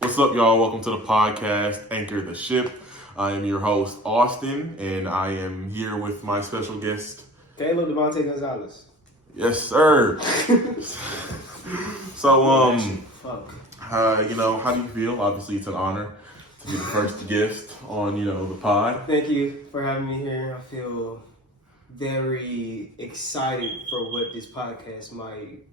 What's up, y'all? Welcome to the podcast, Anchor the Ship. I am your host, Austine, and I am here with my special guest, Caleb Devontae Gonzalez. Yes, sir. So, how do you feel? Obviously, it's an honor to be the first guest on, the pod. Thank you for having me here. I feel very excited for what this podcast might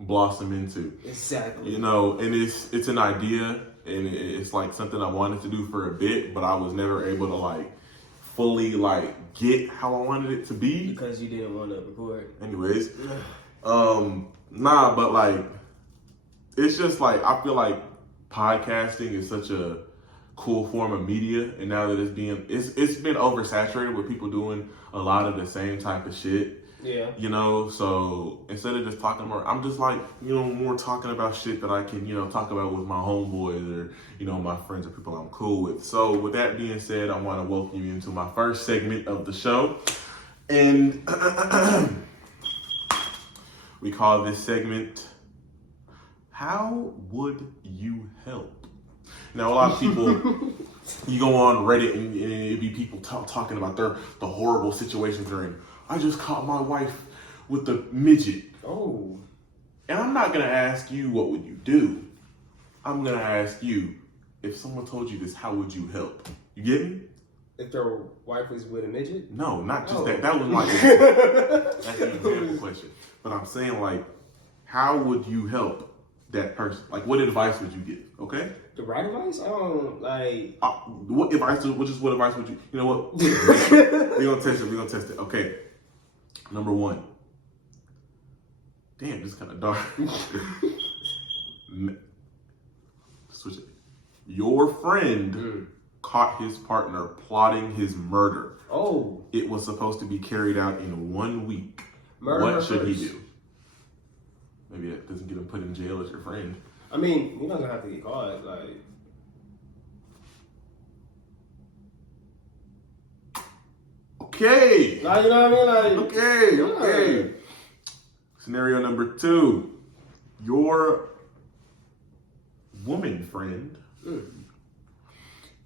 blossom into. Exactly. And it's an idea, and it's like something I wanted to do for a bit, but I was never able to fully get how I wanted it to be because you didn't want to record. Anyways, but it's just I feel like podcasting is such a cool form of media, and now that it's been oversaturated with people doing a lot of the same type of shit. Yeah. So instead of just talking more, I'm just more talking about shit that I can, talk about with my homeboys or, my friends or people I'm cool with. So with that being said, I want to welcome you into my first segment of the show. And we call this segment, How Would You Help? Now, a lot of people, you go on Reddit and it'd be people talking about the horrible situations they're in. I just caught my wife with a midget. Oh. And I'm not going to ask you, what would you do? I'm going to ask you, if someone told you this, how would you help? You get me? If their wife was with a midget? No, not just that. That was that's an example question. But I'm saying, how would you help that person? What advice would you give? Okay? The right advice? I don't, what advice would you... You know what? We're going to test it. Okay. Number one. Damn, this is kind of dark. Switch it. Your friend caught his partner plotting his murder. Oh. It was supposed to be carried out in 1 week. Murder what should first. he do? Maybe that doesn't get him put in jail as your friend. I mean, he doesn't have to get caught. Okay. You know what I mean? Okay. Scenario number 2. Your woman friend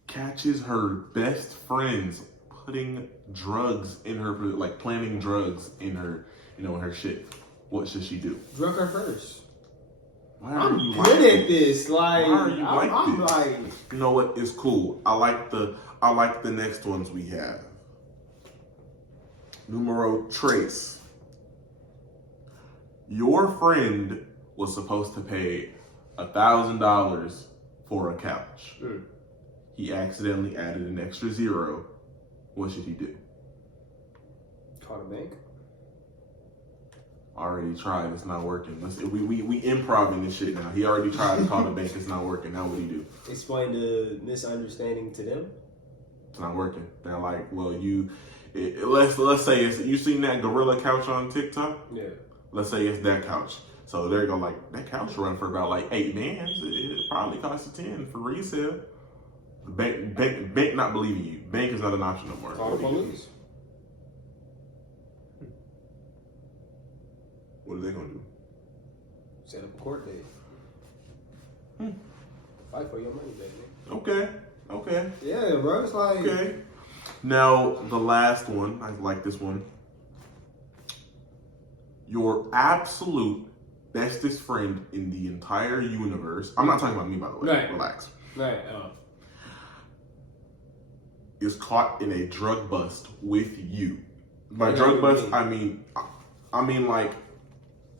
catches her best friends putting drugs in her, planting drugs in her, in her shit. What should she do? Drug her first. I'm good at this. Why are you I'm this? You know what? It's cool. I like the next ones we have. Numero tres. Your friend was supposed to pay $1,000 for a couch. He accidentally added an extra 0. What should he do? Call the bank. Already tried. It's not working. We improving this shit now. He already tried to call the bank. It's not working. Now what do you do? Explain the misunderstanding to them. It's not working. They're like, well, let's say you seen that gorilla couch on TikTok? Yeah. Let's say it's that couch. So they're going that couch run for about $8 bands. It probably costs you 10 for resale. The bank not believing you. Bank is not an option no more. Call the police. What are they gonna do? Set up a court date. Fight for your money, baby. Okay. Yeah, bro. It's okay. Now the last one. I like this one. Your absolute bestest friend in the entire universe. I'm not talking about me, by the way. Right. Relax. Right. Is caught in a drug bust with you. By drug bust, I mean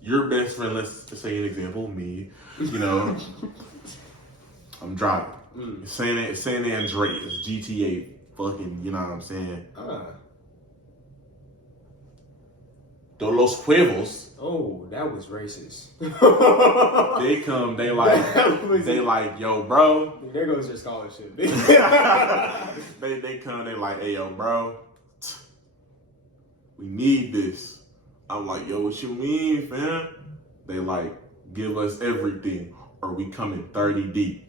your best friend. Let's say an example, me. I'm driving. San Andreas, GTA, fucking. You know what I'm saying? De Los Cuervos. Oh, that was racist. They come, they like, yo, bro. There goes your scholarship. They come, they like, hey, yo, bro. We need this. I'm like, yo, what you mean, fam? They give us everything, or we coming 30 deep.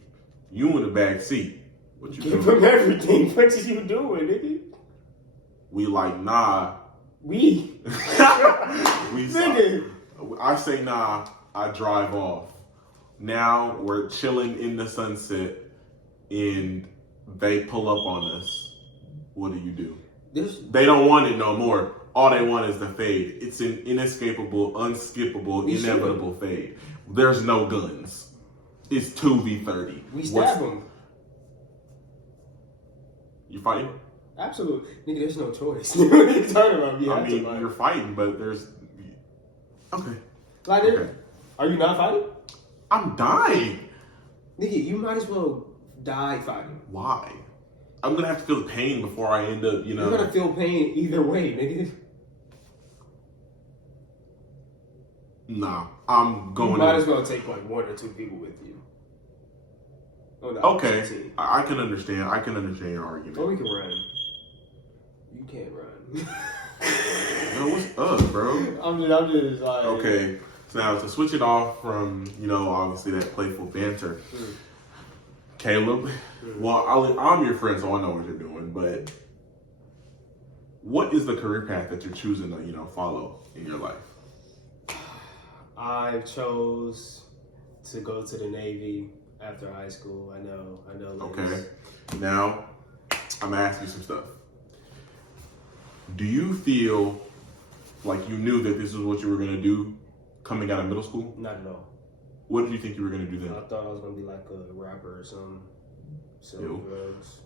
You in the back seat. What you Give doing? them everything. What is you doing, nigga? We nah. We. I say nah, I drive off. Now we're chilling in the sunset, and they pull up on us. What do? They don't want it no more. All they want is the fade. It's an inescapable, unskippable, inevitable fade. There's no guns. It's 2v30. We stab them. You fighting? Absolutely. Nigga, there's no choice. What are you talking about? I mean, you're fighting, but there's... Okay. Like, okay. Are you not fighting? I'm dying. Nigga, you might as well die fighting. Why? I'm gonna have to feel the pain before I end up, you know... You're gonna feel pain either way, nigga. Nah, I'm going. You might as well take like 1 or 2 people with you. Okay, I can understand. I can understand your argument. Or we can run. You can't run. Yo, what's up, bro? I'm just like. Okay, so now to switch it off from obviously that playful banter, Caleb. Well, I'm your friend, so I know what you're doing. But what is the career path that you're choosing to follow in your life? I chose to go to the Navy after high school. I know. Okay. Now, I'm gonna ask you some stuff. Do you feel like you knew that this is what you were gonna do coming out of middle school? Not at all. What did you think you were gonna do then? I thought I was gonna be like a rapper or something. Selling drugs.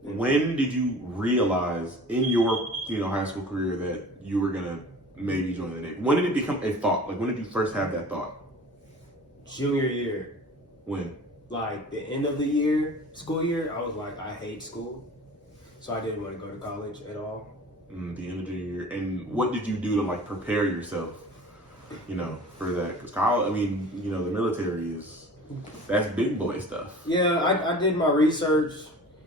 When did you realize in your high school career that you were gonna maybe join the Navy? When did it become a thought? Like, when did you first have that thought? Junior year. When? Like the end of the year, school year, I was like, I hate school. So I didn't want to go to college at all. The end of the year. And what did you do to like prepare yourself, for that? Because the military that's big boy stuff. Yeah, I did my research.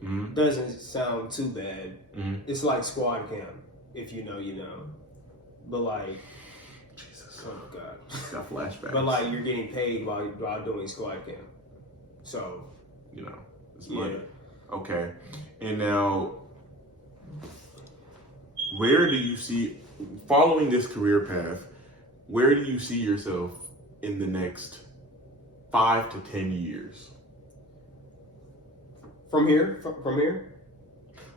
Mm-hmm. Doesn't sound too bad. Mm-hmm. It's like squad camp. If you know, you know. But like, Jesus, oh my God, got flashbacks. But like, you're getting paid while doing squad camp, so it's money. Okay, and now, where do you see following this career path? Where do you see yourself in the next 5 to 10 years? From here, from here.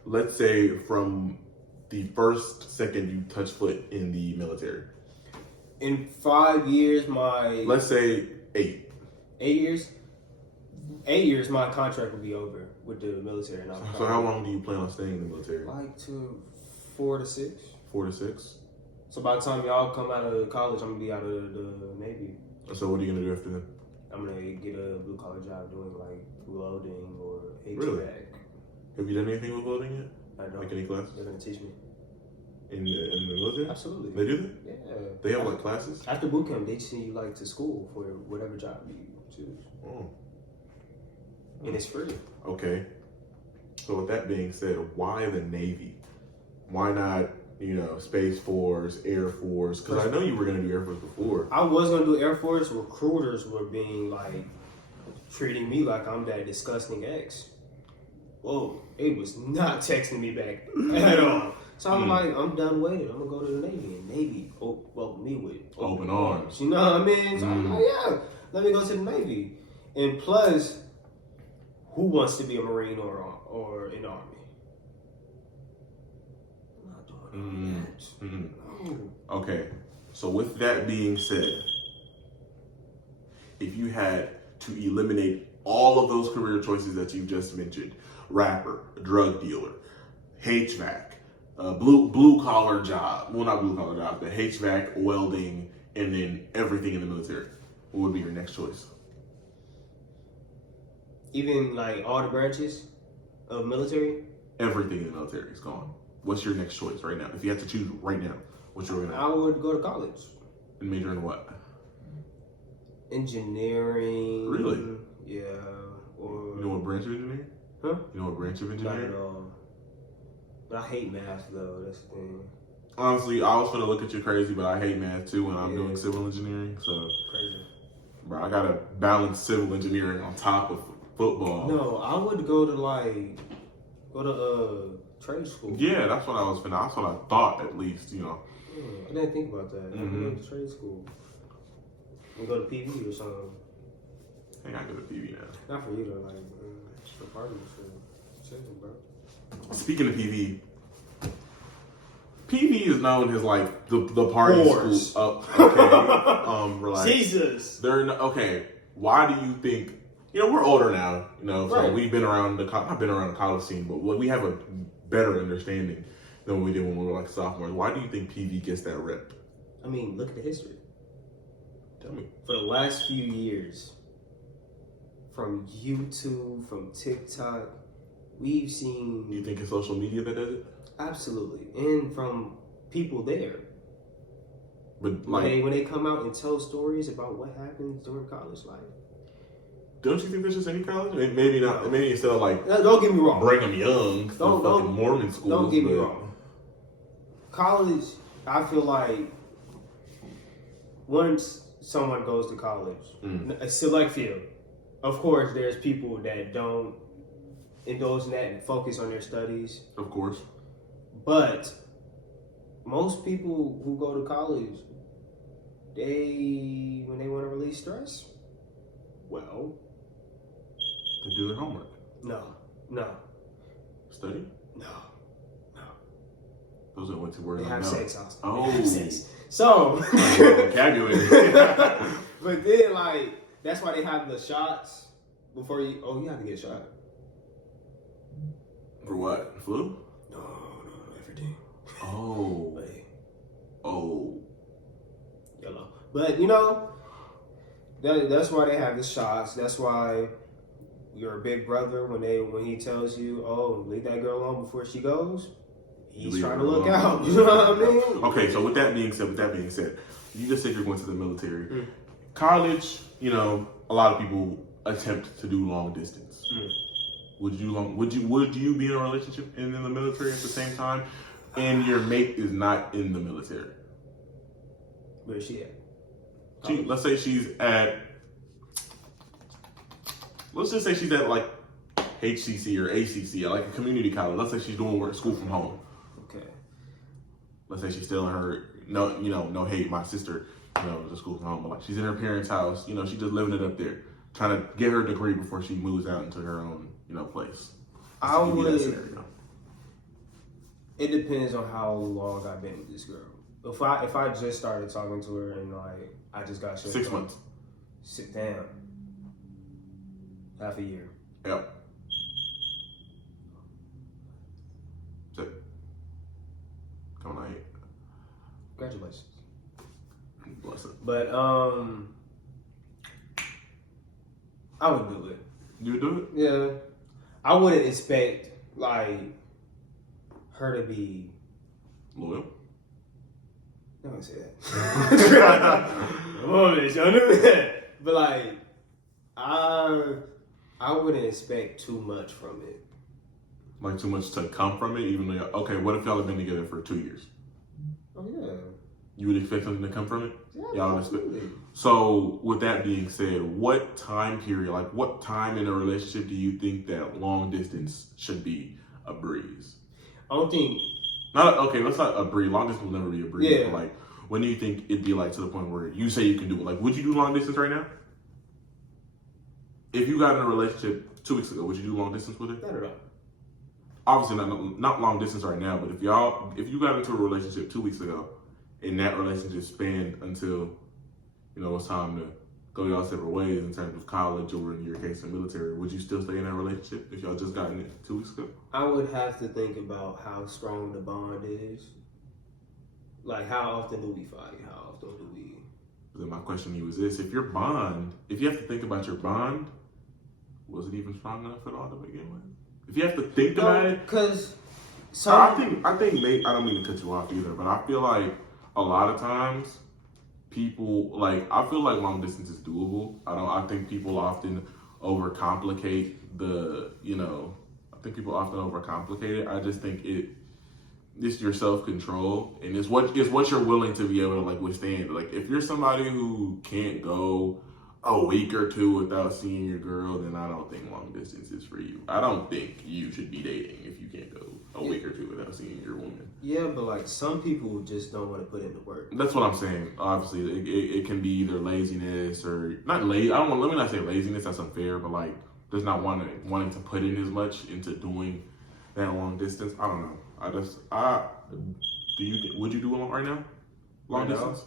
Let's say from the first second you touch foot in the military. In 5 years, let's say 8. 8 years? 8 years, my contract will be over with the military. So how long do you plan on staying in the military? Like to 4 to 6. 4 to 6. So by the time y'all come out of college, I'm gonna be out of the Navy. So what are you gonna do after that? I'm gonna get a blue collar job doing like welding or HVAC. Really? Have you done anything with welding yet? I don't. Like any classes? They're gonna teach me. In the military? Absolutely. They do that? Yeah. They have like classes? After boot camp, they send you like to school for whatever job you choose. Oh. And it's free. Okay. So with that being said, why the Navy? Why not, Space Force, Air Force? Because I know you were going to do Air Force before. I was going to do Air Force. Recruiters were being like, treating me like I'm that disgusting ex. Whoa, it was not texting me back at all. So I'm like, I'm done waiting. I'm going to go to the Navy. And Navy welcomed me with open arms. You know what I mean? So I'm like, yeah, let me go to the Navy. And plus, who wants to be a Marine or an Army? I'm not doing that. No. Okay, so with that being said, if you had to eliminate all of those career choices that you've just mentioned, rapper, drug dealer, HVAC, blue collar job, well not blue collar job, but HVAC, welding, and then everything in the military, what would be your next choice? Even like all the branches of military? Everything in the military is gone. What's your next choice right now? If you had to choose right now, what you're gonna do? I would go to college. And major in what? Engineering. Really? Yeah. Or you know what branch of engineering? Huh? You know what branch of engineering? Not at all. But I hate math though, that's the thing. Honestly, I was gonna look at you crazy, but I hate math too when I'm doing civil engineering, so crazy. Bro, I gotta balance civil engineering on top of football. No, I would go to trade school. Yeah, that's what I was finna. That's what I thought, at least, I didn't think about that. I would go to trade school. and go to PV or something. I gotta go to PV now. Not for you though, like for parties for children, bro. Speaking of PV, PV is known as like the party Whores. school. Okay, relax. Jesus. Okay. Why do you think? You know, we're older now. You know, so Right. we've been around not been around the college scene, but we have a better understanding than we did when we were like sophomores. Why do you think PV gets that rep? I mean, look at the history. Tell me. For the last few years, from YouTube, from TikTok, we've seen You think it's social media that does it? absolutely, and from people there. But like, When they come out and tell stories about what happens during college life. don't you think there's just any college? Maybe not. No. Maybe instead of like Now, don't get me wrong. Brigham Young, Don't- fucking Mormon schools. Don't get me but- wrong. College, I feel like once someone goes to college, a select few, of course, there's people that don't indulge in that and focus on their studies. Of course. But most people who go to college, when they want to release stress, well, They do their homework. no. Study. Those are what two words They I have know. sex, Austin. Oh. They have sex. So, Vocabulary. but then like that's why they have the shots before you. Oh, you have to get a shot. For what? Flu? No, everything. Oh. Like, Oh. yellow. But that's why they have the shots. That's why your big brother when he tells you, "Oh, leave that girl alone before she goes." He's Leave trying her to look alone. out. You know what I mean? Okay, so with that being said, you just said you're going to the military. College, a lot of people attempt to do long distance. Would you be in a relationship and in the military at the same time, and your mate is not in the military? Where is she at? Let's say she's at. Let's just say she's at like HCC or ACC, like a community college. Let's say she's doing school from home. Okay. Let's say she's still in her no hate, my sister, is a school from home, but like she's in her parents' house, she's just living it up there, trying to get her degree before she moves out into her own, place. I Give me that would. scenario. It depends on how long I've been with this girl. If I just started talking to her and like I just got shit 6 months. Sit down. Half a year. Yep. That's it. Coming out here. Congratulations. Bless it. But I would do it. You would do it? Yeah. I wouldn't expect like her to be Loyal? I'm gonna say that. Oh, bitch, I knew that. But like I wouldn't expect too much from it. Like too much to come from it, even though okay, what if y'all have been together for 2 years? Oh yeah. You would expect something to come from it? Yeah, Y'all would absolutely. So, with that being said, what time period, like what time in a relationship do you think that long distance should be a breeze? I don't think Let's not a breeze. Long distance will never be a breeze. Yeah. But like, when do you think it'd be like to the point where you say you can do it? Like, would you do long distance right now? If you got in a relationship 2 weeks ago, would you do long distance with it? not at all. Obviously not long distance right now, but if you got into a relationship 2 weeks ago, and that relationship spanned until, it's time to go y'all separate ways in terms of college or in your case the military, would you still stay in that relationship if y'all just got in it 2 weeks ago? I would have to think about how strong the bond is. Like how often do we fight? How often do we Then my question to you is this: if you have to think about your bond, was it even strong enough at all to begin with? If you have to think about it, because I think maybe, I don't mean to cut you off either, but I feel like a lot of times people I feel like long distance is doable. I think people often overcomplicate it. I just think it's your self-control and it's what you're willing to be able to like withstand. Like if you're somebody who can't go a week or two without seeing your girl, then I don't think long distance is for you. I don't think you should be dating if you can't go a week or two without seeing your woman. Yeah, but like some people just don't want to put in the work. That's what I'm saying. Obviously, it can be either laziness or not lazy. I don't want. Let me not say laziness. That's unfair. But like, just not wanting to put in as much into doing that long distance. I don't know. Would you do it right now? Long Right now? distance?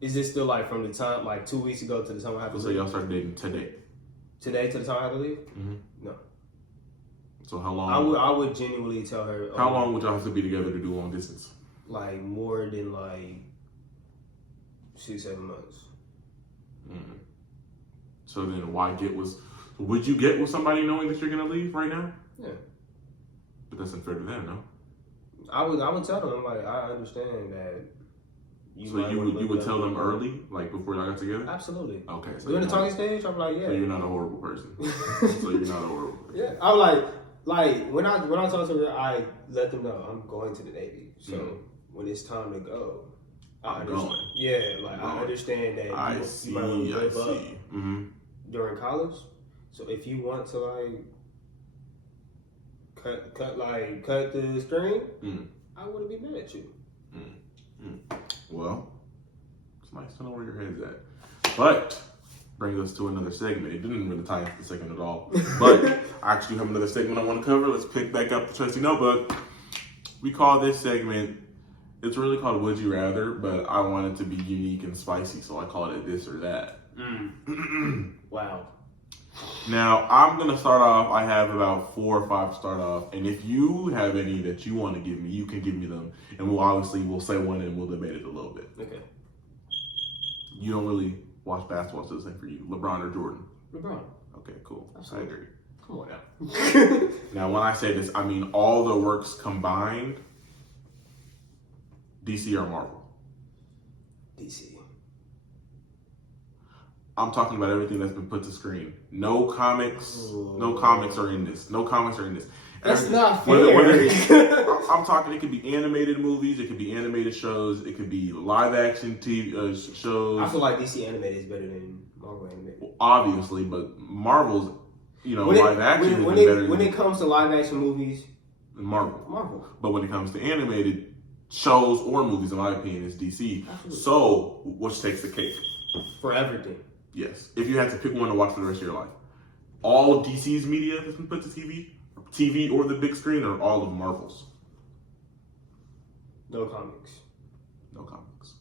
Is this still like from the time, like 2 weeks ago to the time I have to So leave? y'all started dating today. Today to the time I have to leave? Mm-hmm. No. So how long? I would genuinely tell her. How long would y'all have to be together to do long distance? Like more than like 6-7 months. Mm. So then would you get with somebody knowing that you're gonna leave right now? Yeah. But that's unfair to them, no? I would tell them, like, I understand that. So you would tell them early, like before y'all got together? Absolutely. Okay. So During the talking stage, I'm like, yeah. So you're not a horrible person. So you're not a horrible person. Yeah. I'm like when I talk to her, I let them know I'm going to the Navy. So when it's time to go, I'm going. Yeah, like I understand that you might want to live up during college. So if you want to like cut the string, I wouldn't be mad at you. Well, it's nice to know where your head's at. But brings us to another segment. It didn't really tie into the segment at all. But I actually have another segment I want to cover. Let's pick back up the trusty notebook. We call this segment, it's really called Would You Rather, but I want it to be unique and spicy, so I call it this or that. Wow. Now, I'm going to start off. I have about 4 or 5 to start off. And if you have any that you want to give me, you can give me them. And we'll say one and we'll debate it a little bit. Okay. You don't really watch basketball, so the same for you. LeBron or Jordan? LeBron. Okay, cool. Absolutely. I agree. Come on now. Now, when I say this, I mean all the works combined, DC or Marvel? DC. I'm talking about everything that's been put to screen. No comics. No comics are in this. No comics are in this. That's not fair. I'm talking. It could be animated movies. It could be animated shows. It could be live action TV shows. I feel like DC animated is better than Marvel animated. Obviously, but Marvel's, live action is better. When it comes to live action movies, Marvel. But when it comes to animated shows or movies, in my opinion, it's DC. Absolutely. So, which takes the cake? For everything. Yes. If you had to pick one to watch for the rest of your life, all of DC's media that's been put to TV or the big screen, or all of Marvel's? No comics. No comics.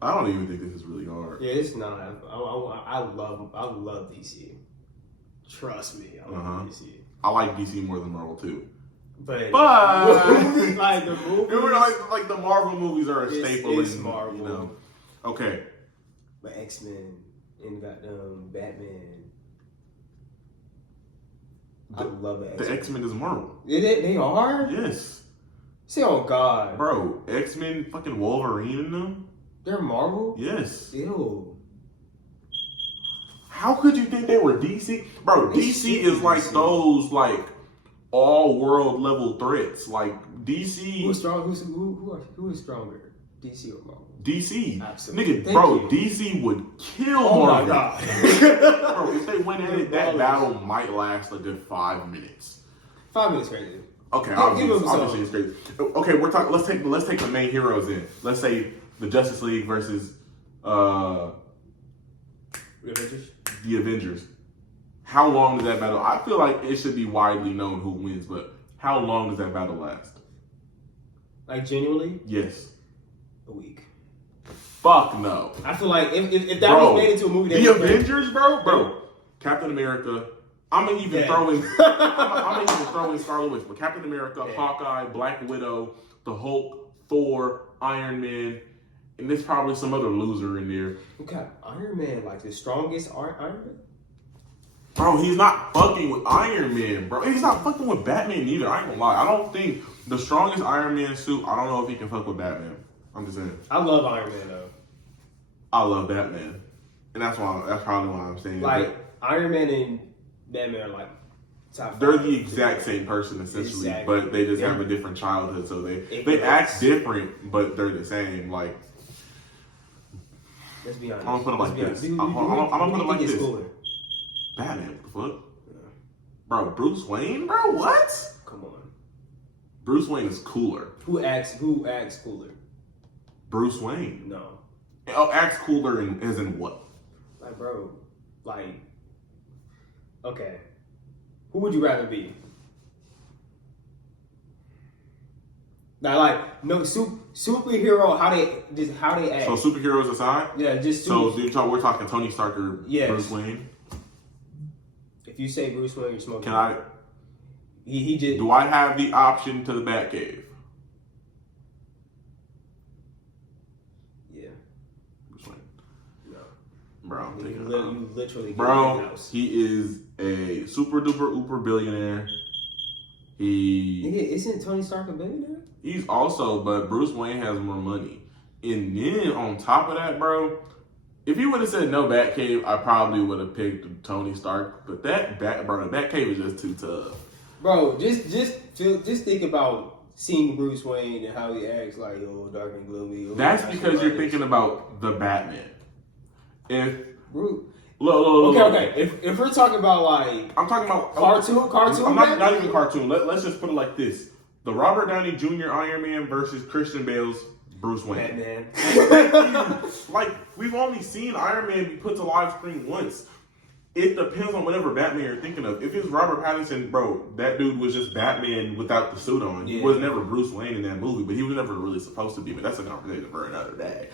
I don't even think this is really hard. Yeah, it's not. I love DC. Trust me, I love DC. I like DC more than Marvel too. But like the movies, like the Marvel movies are a staple. It's Marvel. Okay. But X-Men and Batman. I love it. The X-Men is Marvel. They are? Yes. Say, oh God. Bro, X-Men, fucking Wolverine in them? They're Marvel? Yes. Ew. How could you think they were DC? Bro, DC is like those, like, all-world level threats. Like, DC... Who is stronger? DC or Marvel? DC. Absolutely. Nigga, DC would kill Marvel. Oh my God. Bro, if they went at it, that battle might last a good 5 minutes. 5 minutes crazy. Okay, obviously it's crazy. Okay, we're talking. Let's take the main heroes in. Let's say the Justice League versus The Avengers. The Avengers. How long does that battle? I feel like it should be widely known who wins, but how long does that battle last? Like genuinely? Yes. A week. Fuck no. I feel like if that was made into a movie, The Avengers, bro. Captain America. I'm gonna even throw in Scarlet Witch, but Captain America, Hawkeye, Black Widow, the Hulk, Thor, Iron Man, and there's probably some other loser in there. Okay, Iron Man, like the strongest Iron Man. Bro, he's not fucking with Iron Man, bro. He's not fucking with Batman either. I ain't gonna lie. I don't think the strongest Iron Man suit. I don't know if he can fuck with Batman. I'm just saying. I love Iron Man though. I love Batman, and that's probably why I'm saying like Iron Man and Batman are like top. They're the exact same person essentially, but they just have a different childhood, so they act different, but they're the same. Like Let's be honest. I'm gonna put it like this. I'm gonna put it like this. Batman, what the fuck? Yeah. Bro, Bruce Wayne, bro, what? Come on. Bruce Wayne is cooler. Who acts cooler? Bruce Wayne. No. Oh, acts cooler as in what? Like, bro, okay. Who would you rather be? Now, no superhero. How they act. So superheroes aside. Yeah, just so we're talking Tony Stark or Bruce Wayne. If you say Bruce Wayne, you're smoking. Can I? He just. Do I have the option to the Batcave? Yeah. Bruce Wayne. No. Bro, you literally. Bro, he is a super duper uber billionaire. Nigga, isn't Tony Stark a billionaire? He's also, but Bruce Wayne has more money. And then on top of that, bro, if he would have said no Batcave, I probably would have picked Tony Stark. But that Batcave is just too tough. Bro, just think about seeing Bruce Wayne and how he acts like dark and gloomy. That's because you're thinking about the Batman. If Bruce. Look. Okay. If we're talking about I'm talking about cartoon. I'm not even cartoon. Let's just put it like this: the Robert Downey Jr. Iron Man versus Christian Bale's Bruce Wayne. Batman. Like we've only seen Iron Man be put to live screen once. It depends on whatever Batman you're thinking of. If it's Robert Pattinson, bro, that dude was just Batman without the suit on. Yeah. He was never Bruce Wayne in that movie, but he was never really supposed to be. But that's a conversation for another day.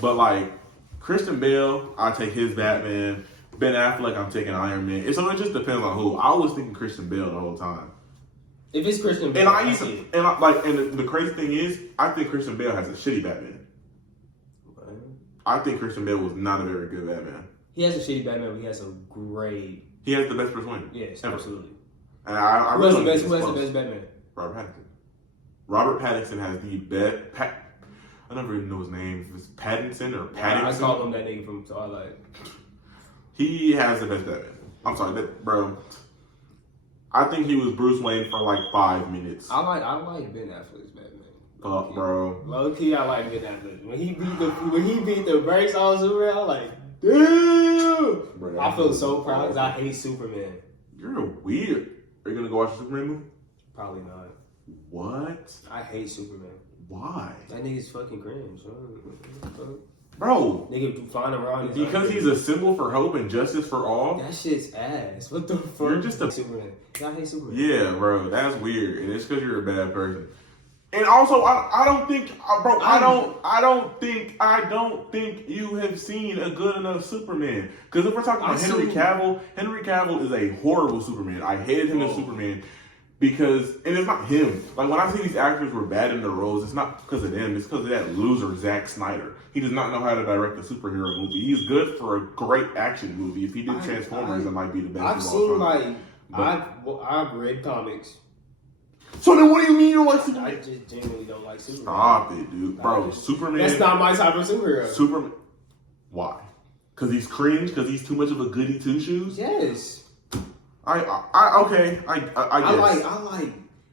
But Christian Bale, I take his Batman. Ben Affleck, I'm taking Iron Man. So it just depends on who. I was thinking Christian Bale the whole time. If it's Christian Bale, and the crazy thing is, I think Christian Bale has a shitty Batman. Okay. I think Christian Bale was not a very good Batman. He has a shitty Batman, but he has a great. He has the best Bruce Wayne. Yes, absolutely. And who has the best Batman? Robert Pattinson has the best. I never even know his name. If it's Pattinson or Paddington. I call him that nigga from Twilight. He has the best Batman. I'm sorry, bro. I think he was Bruce Wayne for 5 minutes. I like Ben Affleck's Batman. Fuck, bro. Low key, I like Ben Affleck. When he beat the brakes on Superman, I'm like, damn. Bro, I feel so proud because I hate Superman. You're weird. Are you gonna go watch a Superman movie? Probably not. What? I hate Superman. Why? That nigga's fucking cringe. Bro. Nigga flying around. Because he's a symbol for hope and justice for all? That shit's ass. What the fuck? You're just a Superman. I hate Superman. Yeah, bro. That's weird. And it's because you're a bad person. And also, I don't think, bro, I don't think you have seen a good enough Superman. Because if we're talking about Henry Cavill is a horrible Superman. I hated him as Superman. Because, and it's not him. When I say these actors were bad in their roles, it's not because of them. It's because of that loser, Zack Snyder. He does not know how to direct a superhero movie. He's good for a great action movie. If he did Transformers, it might be the best. I've seen, I've read comics. So then what do you mean you don't like Superman? I just genuinely don't like Superman. Stop it, dude. Bro, Superman. That's not my type of superhero. Superman. Why? Because he's cringe? Because he's too much of a goody two shoes? Yes. I guess.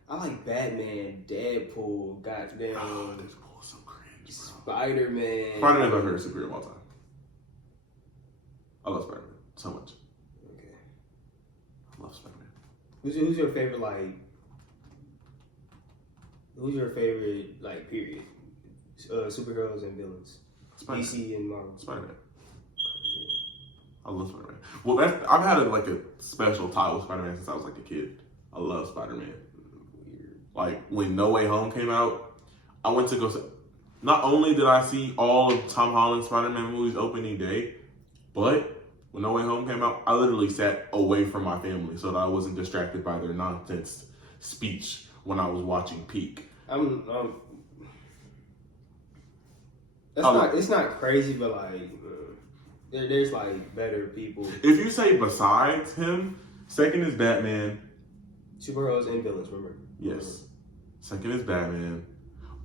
I like Batman, Deadpool, goddamn. Oh, Deadpool's so cringe, bro. Spider-Man. Spider-Man's my favorite superhero of all time. I love Spider-Man so much. Okay. I love Spider-Man. Who's your favorite, Who's your favorite, period? Superheroes and villains. Spider-Man. DC and Marvel. Spider-Man. I love Spider-Man. Well, I've had a special tie with Spider-Man since I was a kid. I love Spider-Man. When No Way Home came out, I went to go. Not only did I see all of Tom Holland's Spider-Man movies opening day, but when No Way Home came out, I literally sat away from my family so that I wasn't distracted by their nonsense speech when I was watching Peak. It's not crazy, but there's better people. If you say besides him, second is Batman. Superheroes and villains, remember? Yes. Second is Batman.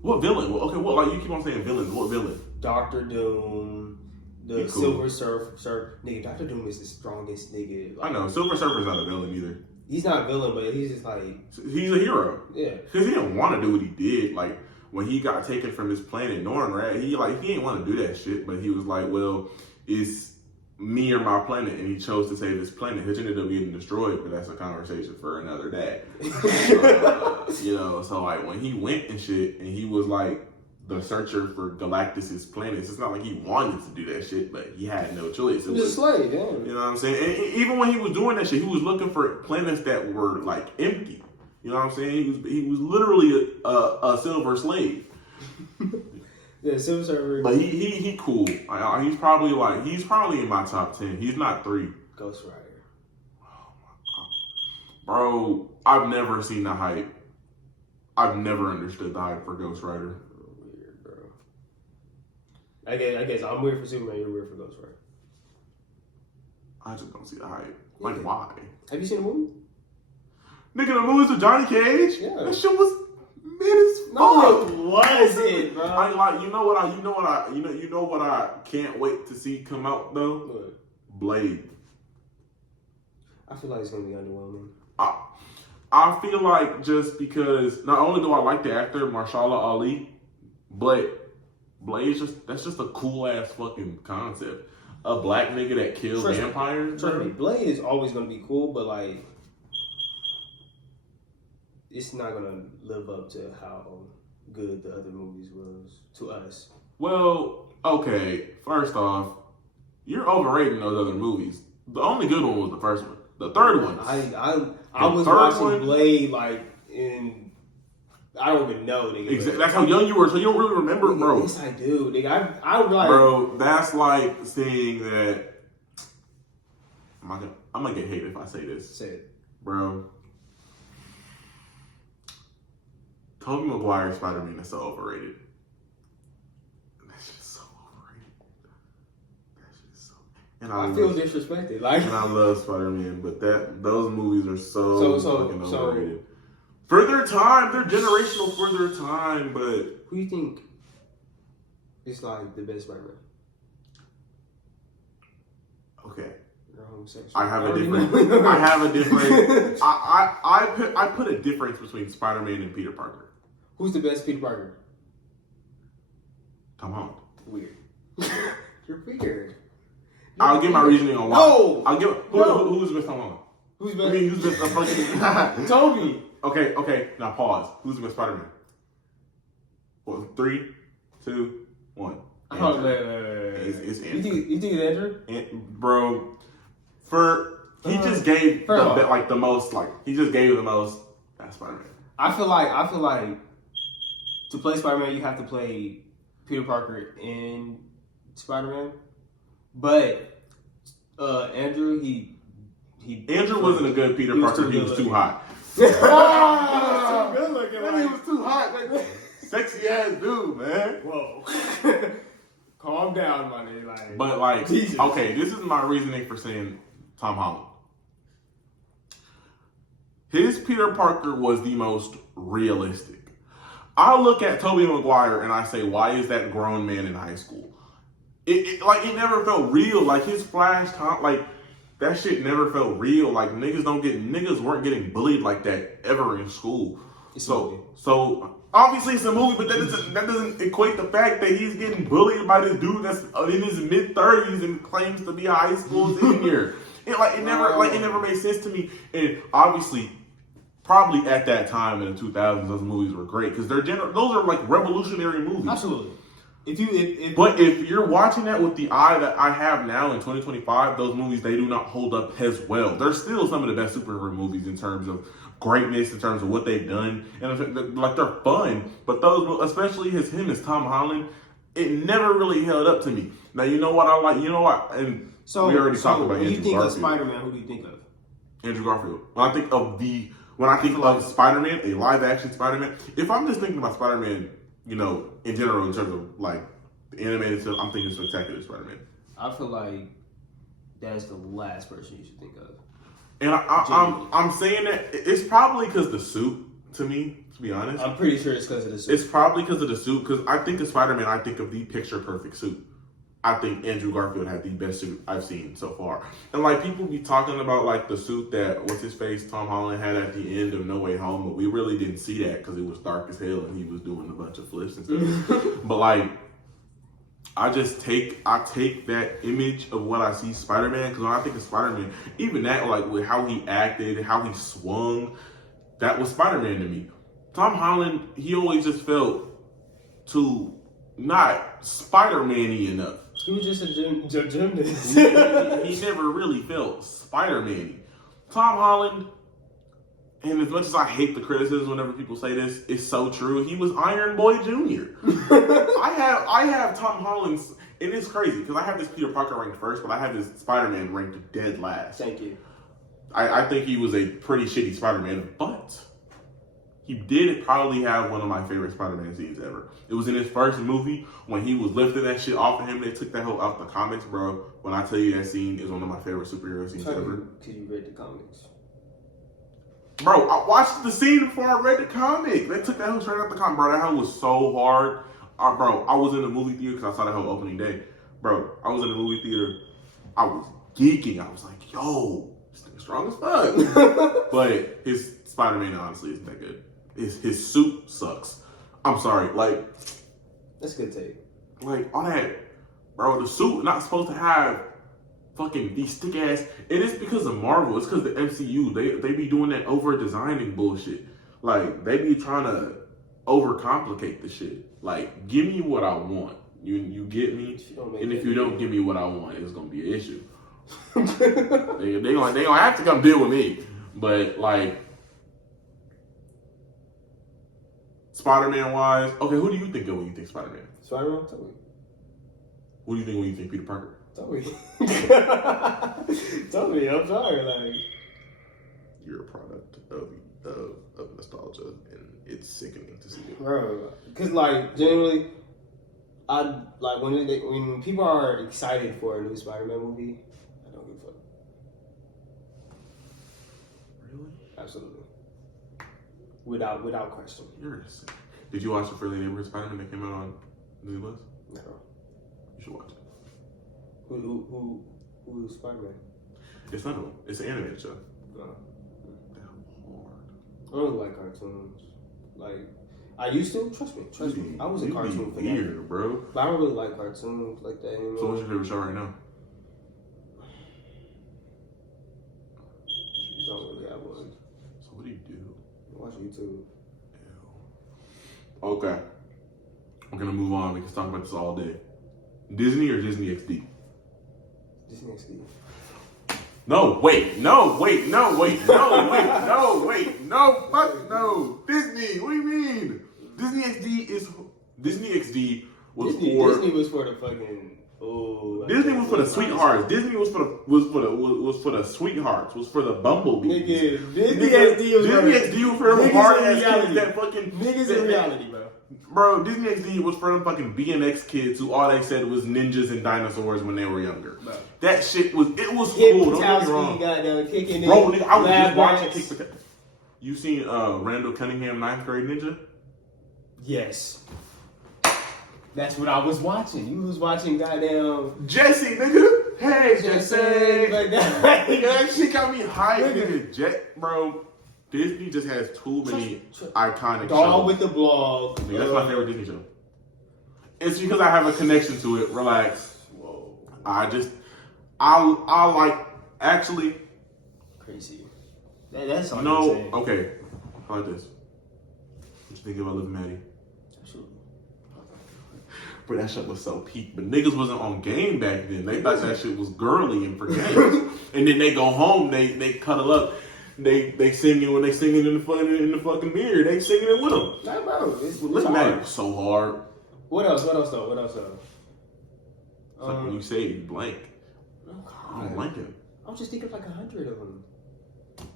What villain? What you keep on saying villains. What villain? Doctor Doom, the Silver Surfer. Nigga, Doctor Doom is the strongest nigga. I know. Silver Surfer's not a villain either. He's not a villain, but he's just he's a hero. Yeah. Because he didn't want to do what he did. when he got taken from his planet Nornrad, he didn't want to do that shit, but he was like, well, it's me or my planet, and he chose to save his planet, which ended up getting destroyed, but that's a conversation for another day. So like when he went and shit, and he was like the searcher for Galactus's planets, it's not like he wanted to do that shit, but he had no choice. He was a slave, yeah. You know what I'm saying? And even when he was doing that shit, he was looking for planets that were like empty. You know what I'm saying? He was literally a silver slave. Yeah, Silver Surfer. But he cool. He's probably in my top 10. He's not 3. Ghost Rider. Oh my God. Bro, I've never seen the hype. I've never understood the hype for Ghost Rider. Weird, bro. I guess I'm weird for Superman, you're weird for Ghost Rider. I just don't see the hype. Like, why? Have you seen the movie? Nigga, the movies with Johnny Cage? Yeah. That shit was mid as fuck. No, it wasn't, bro. You know what I can't wait to see come out though? What? Blade. I feel like it's gonna be underwhelming. I feel like just because not only do I like the actor Marshala Ali, but Blade that's just a cool ass fucking concept. A black nigga that kills vampires. Trust me, Blade is always gonna be cool, but like it's not gonna live up to how good the other movies was to us. Well, okay. First off, you're overrating those other movies. The only good one was the first one. The third one. I was watching Blade like in I don't even know, nigga. Exactly. That's how young you were, so you don't really remember, bro. Yes, I do, nigga. I like, bro. That's like saying that. I'm gonna get hated if I say this. Say it, bro. Tobey Maguire's Spider-Man is so overrated. That's just so overrated. That shit is so. And I feel disrespected. Like, and I love Spider-Man, but those movies are so fucking overrated. For their time, they're generational for their time, but who do you think is like the best Spider-Man? Okay. You're homosexual. I have a different. I put a difference between Spider-Man and Peter Parker. Who's the best Peter Parker? Tom Holland. Weird. You're weird. I'll give my reasoning on why. No! I'll give who's the best Tom Holland? Who's best? I mean, who's the best fucking Toby. Okay. Now pause. Who's the best Spider-Man? What? 3, 2, 1. Oh, wait. It's Andrew. You think it's Andrew? Bro, he just gave the most. Like he just gave the most. That's Spider-Man. I feel like to play Spider-Man, you have to play Peter Parker in Spider-Man. But Andrew, Andrew wasn't a good Peter Parker. He was too hot. He was too good looking. He was too hot. Like, sexy ass dude, man. Whoa. Calm down, my nigga. Like, but like, Jesus. Okay, this is my reasoning for saying Tom Holland. His Peter Parker was the most realistic. I look at Tobey Maguire and I say, why is that grown man in high school? It never felt real. Like his Flash time, like that shit never felt real. Like niggas weren't getting bullied like that ever in school. So obviously it's a movie, but that doesn't equate the fact that he's getting bullied by this dude that's in his mid-30s and claims to be a high school senior. It never made sense to me. And obviously, probably at that time in the 2000s, those movies were great because those are like revolutionary movies. Absolutely. But if you're watching that with the eye that I have now in 2025, those movies, they do not hold up as well. They're still some of the best superhero movies in terms of greatness, in terms of what they've done, and like they're fun. But those, especially him as Tom Holland, it never really held up to me. Now you know what I like. You know what? And so we already talked about. When you think Garfield. of Spider-Man, who do you think of? Andrew Garfield. When I think of Spider-Man, a live-action Spider-Man. If I'm just thinking about Spider-Man, in general, in terms of like the animated stuff, I'm thinking Spectacular Spider-Man. I feel like that's the last person you should think of. And I'm saying that it's probably because the suit. To me, to be honest, I'm pretty sure it's because of the suit. It's probably because of the suit. Because I think of Spider-Man, I think of the picture perfect suit. I think Andrew Garfield had the best suit I've seen so far. And like people be talking about like the suit that what's his face Tom Holland had at the end of No Way Home, but we really didn't see that because it was dark as hell and he was doing a bunch of flips and stuff. But like, I take that image of what I see Spider-Man, because when I think of Spider-Man, even that, like with how he acted, how he swung, that was Spider-Man to me. Tom Holland, he always just felt too not Spider-Man-y enough. He was just a gymnast. he never really felt Spider-Man-y. Tom Holland, and as much as I hate the criticism whenever people say this, it's so true. He was Iron Boy Jr. I have Tom Holland's, and it's crazy because I have this Peter Parker ranked first, but I have this Spider-Man ranked dead last. Thank you. I think he was a pretty shitty Spider-Man, but he did probably have one of my favorite Spider-Man scenes ever. It was in his first movie when he was lifting that shit off of him. They took that whole out the comics, bro. When I tell you that scene is one of my favorite superhero scenes ever. Because you read the comics. Bro, I watched the scene before I read the comic. They took that whole straight out the comic. Bro, that hell was so hard. Bro, I was in the movie theater because I saw that whole opening day. Bro, I was in the movie theater. I was geeking. I was like, yo, this nigga's strong as fuck. But his Spider-Man honestly isn't that good. His suit sucks. I'm sorry. Like, that's a good take. Like, all that, bro, the suit not supposed to have fucking these stick ass. It is because of Marvel. It's because the MCU. They be doing that over designing bullshit. Like, they be trying to overcomplicate the shit. Like, give me what I want. You get me? And if you don't give me what I want, it's gonna be an issue. they gonna have to come deal with me. But like, Spider-Man wise, okay, who do you think of when you think Spider-Man? Spider-Man, Toby. Who do you think when you think Peter Parker? Toby. Toby, I'm sorry, like. You're a product of nostalgia, and it's sickening to see it. Bro, because like generally, I like when people are excited for a new Spider-Man movie, I don't give a fuck. Really? Absolutely. Without question. You're sick. Did you watch the Friendly Neighborhood Spider-Man that came out on Disney Plus? No. You should watch it. Who's Spider-Man? It's not one. It's an animated show. No. Damn hard. I don't like cartoons. Like, I used to. Trust me. I was a cartoon fan. Weird, bro. But I don't really like cartoons like that anymore. So what's your favorite show right now? You don't really have one. So what do you do? Watch YouTube. Ew. Okay. We're gonna move on. We can talk about this all day. Disney or Disney XD? Disney XD. No, fuck no. Disney, what do you mean? Disney XD was for Disney was for the fucking Disney was for the sweethearts. Disney was for the sweethearts. Was for the bumblebees. Nigga, Disney XD was for them hard ass reality. kids that fucking niggas in reality, bro. Bro, Disney XD was for them fucking BMX kids who all they said was ninjas and dinosaurs when they were younger. Bro. That shit was cool. Don't get me wrong. Bro, nigga, I was just watching Kick the. You seen Randall Cunningham 9th Grade Ninja? Yes. That's what I was watching. You was watching goddamn Jesse, nigga. Hey, Jesse. Like that. That shit got me hyped, nigga. Bro, Disney just has too many iconic Dog shows. with the blog. Nigga, that's my favorite Disney show. It's because I have a connection to it. Relax. Whoa. I like, actually. Crazy. That's all No, I'm saying. okay. I like this. What you think about Liv Maddie? Absolutely. But that shit was so peak. But niggas wasn't on game back then. They thought that shit was girly and for games. And then they go home, they cuddle up. They singing when they singing in the fucking mirror. They singing it with them. Nah, bro. It's Liv Maddie was so hard. What else though? It's like when you say blank. Oh I don't God. like it. I was just thinking like 100 of them.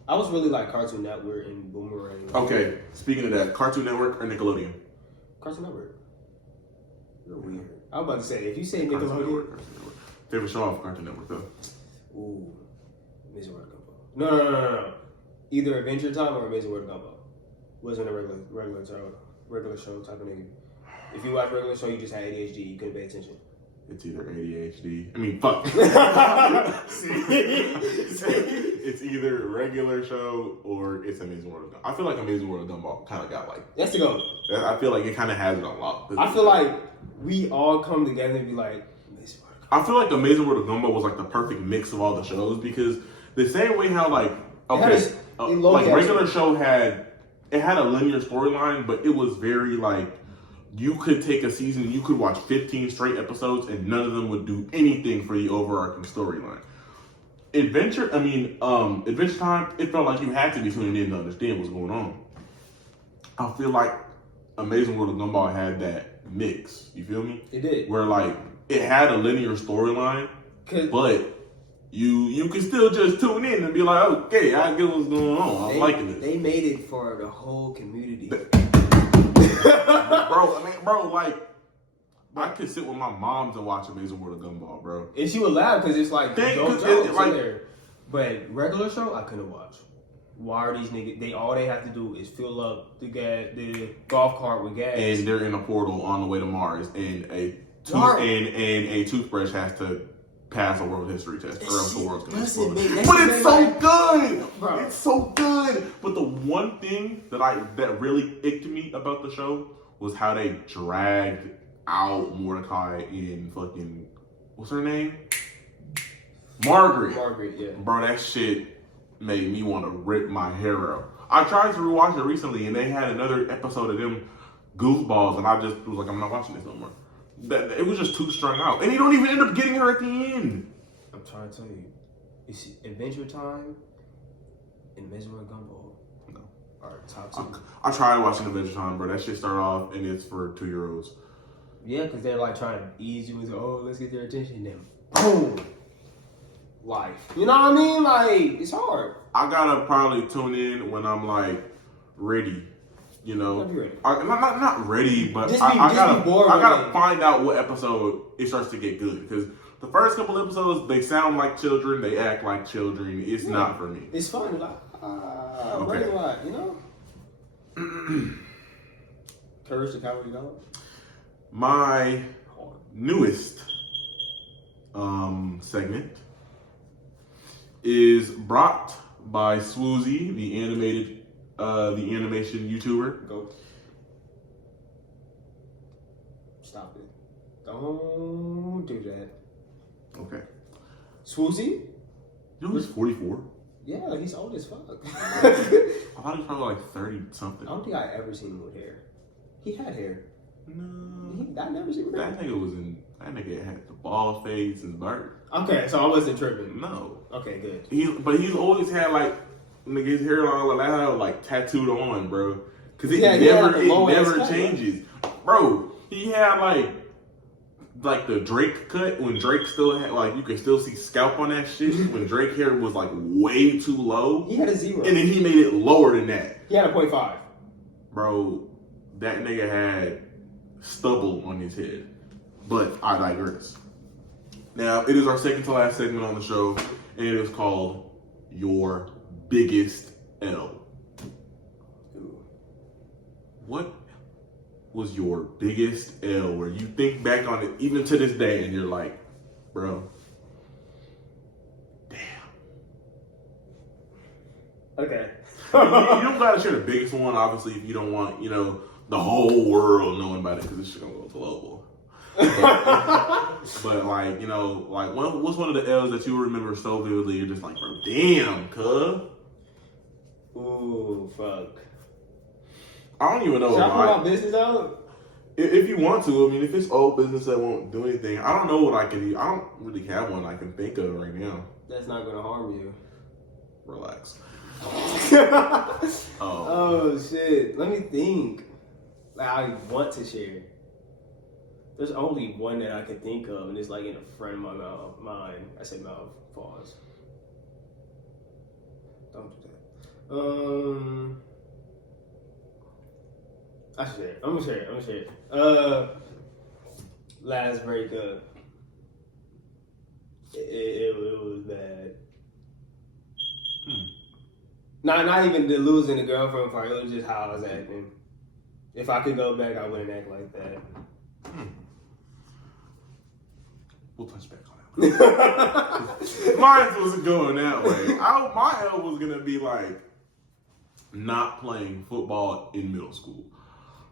I was really like Cartoon Network and Boomerang. Okay, speaking of that, Cartoon Network or Nickelodeon? Cartoon Network. You're weird. I was about to say, if you say Cartoon Nickelodeon. Network. Favorite show off Cartoon Network though? Ooh. Amazing World of Gumball. No. Either Adventure Time or Amazing World of Gumball. Wasn't a regular show type of nigga. If you watch regular show, you just had ADHD. You couldn't pay attention. It's either ADHD. I mean, fuck. It's either regular show or it's Amazing World of Gumball. I feel like Amazing World of Gumball kind of got like. That's the go. I feel like it kind of has it unlocked. I feel like we all come together and be like, Amazing World of Gumball. I feel like Amazing World of Gumball was like the perfect mix of all the shows because the same way how like like regular show had a linear storyline, but it was very like. You could take a season, you could watch 15 straight episodes, and none of them would do anything for the overarching storyline. Adventure Time, it felt like you had to be tuning in to understand what's going on. I feel like Amazing World of Gumball had that mix. You feel me? It did. Where like it had a linear storyline, but you can still just tune in and be like, okay, I get what's going on. I'm liking this. They made it for the whole community. Bro, like, I could sit with my moms and watch Amazing World of Gumball, bro. And she would laugh because it's like, jokes in there. But regular show, I couldn't watch. Why are these niggas, all they have to do is fill up the golf cart with gas. And they're in a portal on the way to Mars, and a toothbrush has to pass a world history test, or else the world's gonna explode. But it's so good! Bro. It's so good! But the one thing that really icked me about the show was how they dragged out Mordecai in fucking, what's her name? Margaret, yeah. Bro, that shit made me want to rip my hair out. I tried to rewatch it recently, and they had another episode of them goofballs, and I just was like, I'm not watching this no more. It was just too strung out. And you don't even end up getting her at the end. I'm trying to tell you. It's Adventure Time and Amazing World of Gumball. No. Alright, top two. I tried watching Adventure Time, bro. That shit started off and it's for 2-year-olds. Yeah, because they're like trying to ease you into, let's get their attention. And then, boom. Life. You know what I mean? Like, it's hard. I gotta probably tune in when I'm like ready. You know, I'm not ready, but I gotta find out what episode it starts to get good. Because the first couple episodes, they sound like children, they act like children. It's not for me. It's fun, like okay. A lot, you know. Courage the Cowardly Dog. My newest segment is brought by Swoozy, the animation YouTuber. Go. Stop it. Don't do that. Okay. Swoozy? Dude, he's 44. Yeah, he's old as fuck. I thought he was probably like 30 something. I don't think I ever seen him with hair. He had hair. No. I never seen him. That nigga had the bald fades and bird. Okay, so I wasn't tripping. No. Okay, good. He's always had like nigga his hairline like tattooed on, bro. Cause it never changes. Bro, he had like the Drake cut when Drake still had like you could still see scalp on that shit when Drake hair was like way too low. He had a 0. And then he made it lower than that. He had a 0.5. Bro, that nigga had stubble on his head. But I digress. Now, it is our second to last segment on the show, and it is called Your Biggest L. What was your biggest L where you think back on it even to this day and you're like, bro, damn. Okay. You don't gotta share the biggest one, obviously, if you don't want, the whole world knowing about it, because this shit gonna go global. But what's one of the L's that you remember so vividly? You're just like, bro, damn, cuz. Ooh, fuck. I don't even know. Should I put my business out? If you want to, I mean, if it's old business that won't do anything, I don't know what I can do. I don't really have one I can think of right now. That's not gonna harm you. Relax. Oh shit. Let me think. I want to share. There's only one that I can think of, and it's like in the front of my mind. I say mouth. Pause. Don't do that. I should share it. I'm gonna share it. Last breakup. It was bad. Not even the losing the girlfriend part. It was just how I was acting. If I could go back, I wouldn't act like that. touch back on that one. Mine wasn't going that way. My L was gonna be like not playing football in middle school.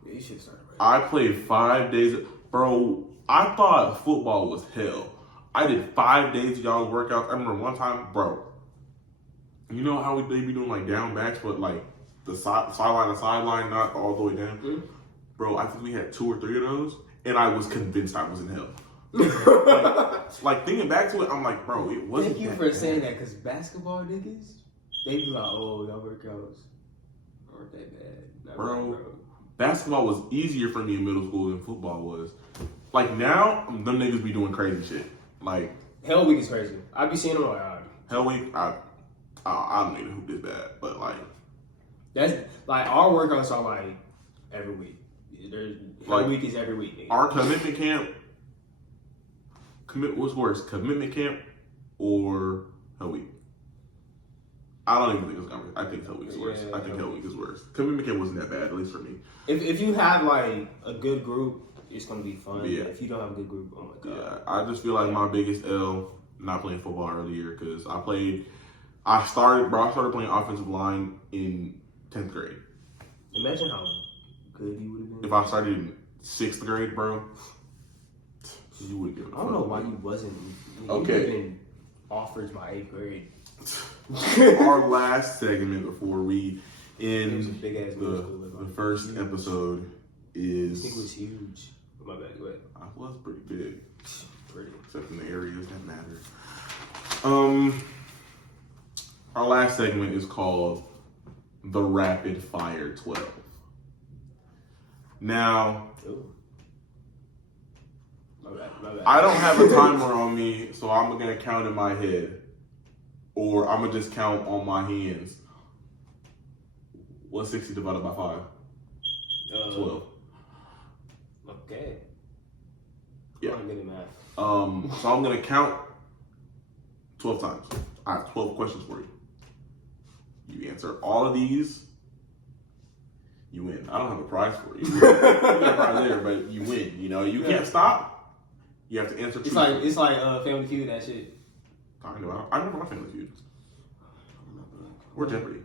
Yeah, you should start. I played 5 days, bro. I thought football was hell. I did 5 days of y'all's workouts. I remember one time, bro. You know how they be doing like down backs, but like the sideline to sideline, not all the way down. Mm-hmm. Bro, I think we had 2 or 3 of those, and I was convinced I was in hell. like thinking back to it, I'm like, bro, it wasn't. Thank you for saying that, because basketball niggas, they be like, oh, y'all workouts aren't that bad, bro. Basketball was easier for me in middle school than football was. Like now, them niggas be doing crazy shit. Like Hell Week is crazy. I be seeing them like, Hell Week, I don't know who did that, but like that's like our workouts are like every week. Hell Week is every week. Nigga. Our commitment camp. What's worse, commitment camp or Hell Week? I don't even think it's coming. I think Hell Week is worse. I think Hell Week is worse. Commitment camp wasn't that bad, at least for me. If you have like a good group, it's gonna be fun. Yeah. If you don't have a good group, oh my god. Yeah, I just feel like my biggest L not playing football earlier because I started playing offensive line in 10th grade. Imagine how good you would have been. If I started in 6th grade, bro, you wouldn't give a fuck. I don't know why you wasn't. You okay. would have been offered by 8th grade. Our last segment before we end the first episode is. I think it was huge. My bad. Go ahead. I was pretty big. Pretty. Except in the areas that matter. Our last segment is called the Rapid Fire 12. Now, my bad. I don't have a timer on me, so I'm gonna count in my head, or I'm gonna just count on my hands. What's 60 divided by 5? 12. Okay. Yeah. I'm good at math. So I'm gonna count 12 times. I have 12 questions for you. You answer all of these, you win. I don't have a prize for you. You got a prize there, but you win. You know, you can't stop. You have to answer. It's like Family Feud, that shit. I know. I never watched Family Feud. Or Jeopardy.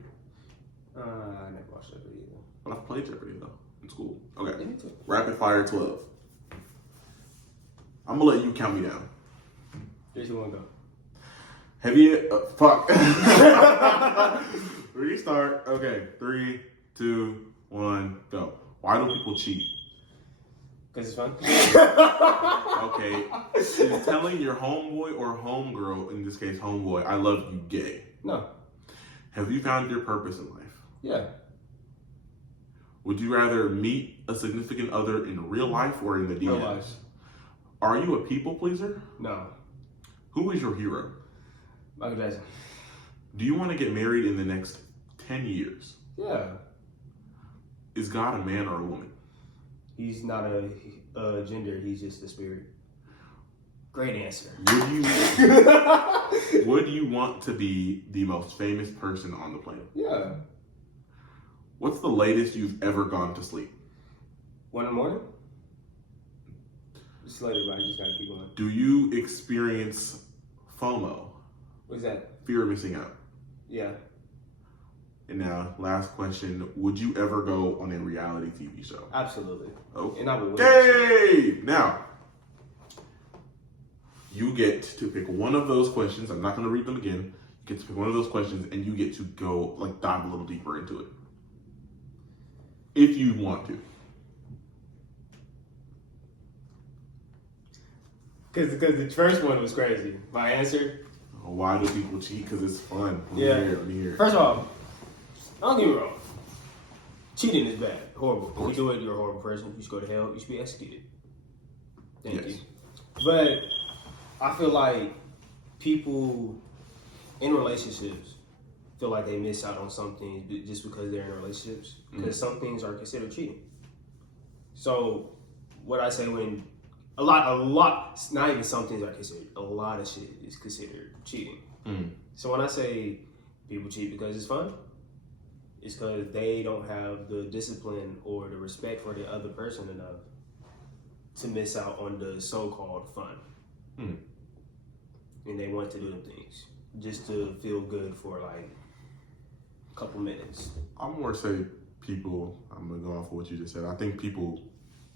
I never watched Jeopardy either. But I've played Jeopardy though in school. Okay. Yeah, me too. Rapid Fire 12. I'm gonna let you count me down. 3, 2, 1, go. Have you? Fuck. Restart. Okay. 3, 2, 1, go. Why do people cheat? Because it's fun. Okay. Is telling your homeboy or homegirl, in this case homeboy, I love you gay? No. Have you found your purpose in life? Yeah. Would you rather meet a significant other in real life or in the DMs? Real life. Are you a people pleaser? No. Who is your hero? Michael Jackson. Do you want to get married in the next 10 years? Yeah. Is God a man or a woman? He's not a gender, he's just a spirit. Great answer. Would you want to be the most famous person on the planet? Yeah. What's the latest you've ever gone to sleep? 1 in the morning? Just later, but I just gotta keep going. Do you experience FOMO? What's that? Fear of missing out. Yeah. And now, last question. Would you ever go on a reality TV show? Absolutely. Okay. And I would win. Okay! Now, you get to pick one of those questions. I'm not going to read them again. You get to pick one of those questions, and you get to go, like, dive a little deeper into it. If you want to. Because the first one was crazy. My answer? Why do people cheat? Because it's fun. Let me hear. First of all, don't get me wrong. Cheating is bad. Horrible. If you do it, you're a horrible person. You should go to hell. You should be executed. Thank you. But I feel like people in relationships feel like they miss out on something just because they're in relationships. Because some things are considered cheating. So what I say when a lot, not even some things are considered, a lot of shit is considered cheating. So when I say people cheat because it's fun, it's because they don't have the discipline or the respect for the other person enough to miss out on the so-called fun. and they want to do them things just to feel good for like a couple minutes. I'm more say people. I'm gonna go off of what you just said. I think people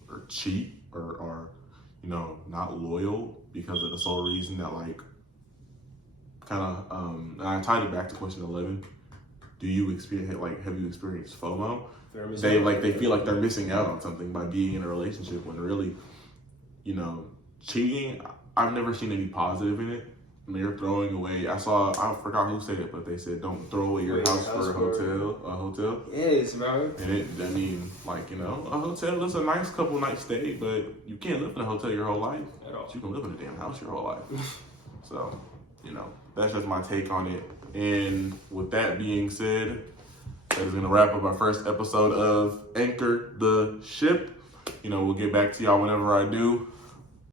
are cheap or are, you know, not loyal because of the sole reason that like kind of. And I tied it back to question 11. Do you experience like have you experienced FOMO? They feel like they're missing out on something by being in a relationship when really, you know, cheating. I've never seen any positive in it. I mean, you're throwing away. I forgot who said it, but they said don't throw away your house for a hotel. Yes, bro. And I mean, like, you know, a hotel is a nice couple nights stay, but you can't live in a hotel your whole life. At all. You can live in a damn house your whole life. So, you know, that's just my take on it. And with that being said, that is going to wrap up our first episode of Anchor the Ship. You know, we'll get back to y'all whenever I do.